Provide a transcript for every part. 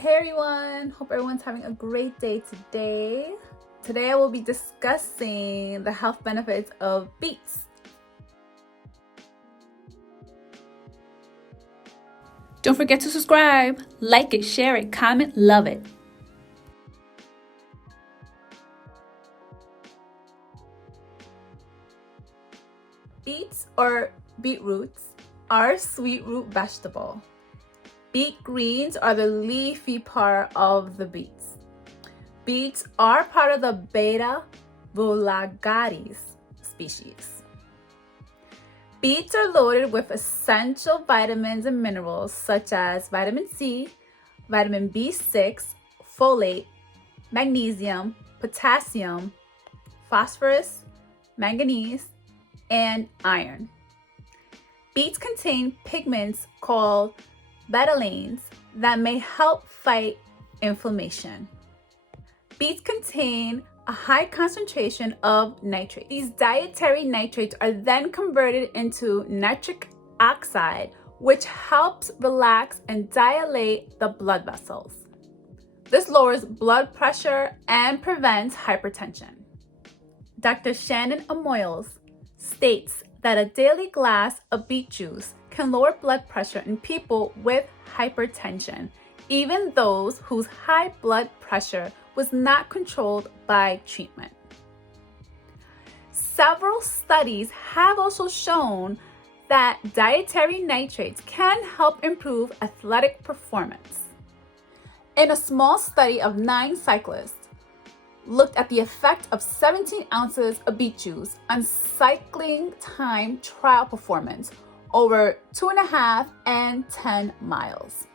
Hey everyone, hope everyone's having a great day today. Today I will be discussing the health benefits of beets. Don't forget to subscribe, like it, share it, comment, love it. Beets or beetroots are a sweet root vegetable. Beet greens are the leafy part of the beets. Beets are part of the Beta vulgaris species. Beets are loaded with essential vitamins and minerals such as vitamin C, vitamin B6, folate, magnesium, potassium, phosphorus, manganese, and iron. Beets contain pigments called betalains that may help fight inflammation. Beets contain a high concentration of nitrates. These dietary nitrates are then converted into nitric oxide, which helps relax and dilate the blood vessels. This lowers blood pressure and prevents hypertension. Dr. Shannon Amoyles states that a daily glass of beet juice can lower blood pressure in people with hypertension, even those whose high blood pressure was not controlled by treatment. Several studies have also shown that dietary nitrates can help improve athletic performance. In a small study of 9 cyclists, looked at the effect of 17 ounces of beet juice on cycling time trial performance over 2.5 and 10 miles.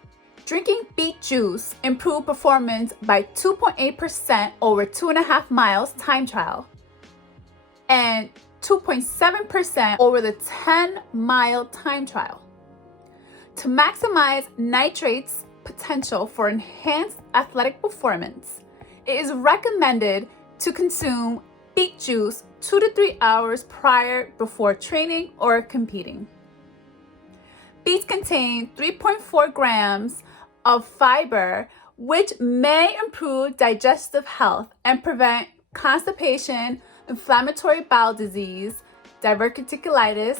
Drinking beet juice improved performance by 2.8% over 2.5 miles time trial and 2.7% over the 10-mile time trial. To maximize nitrates' potential for enhanced athletic performance, it is recommended to consume beet juice 2 to 3 hours before training or competing. Beets contain 3.4 grams of fiber, which may improve digestive health and prevent constipation, inflammatory bowel disease, diverticulitis,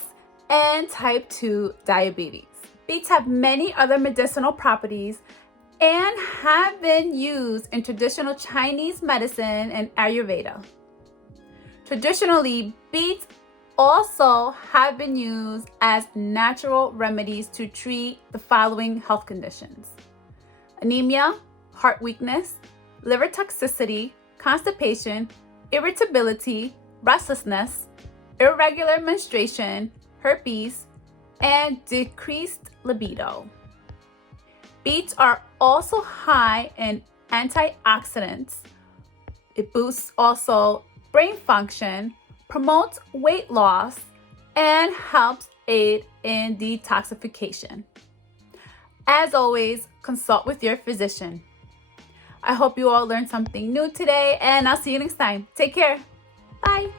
and type 2 diabetes. Beets have many other medicinal properties and have been used in traditional Chinese medicine and Ayurveda. Traditionally, beets also have been used as natural remedies to treat the following health conditions: anemia, heart weakness, liver toxicity, constipation, irritability, restlessness, irregular menstruation, herpes, and decreased libido. Beets are also high in antioxidants. It boosts also brain function, promotes weight loss, and helps aid in detoxification. As always, consult with your physician. I hope you all learned something new today, and I'll see you next time. Take care. Bye.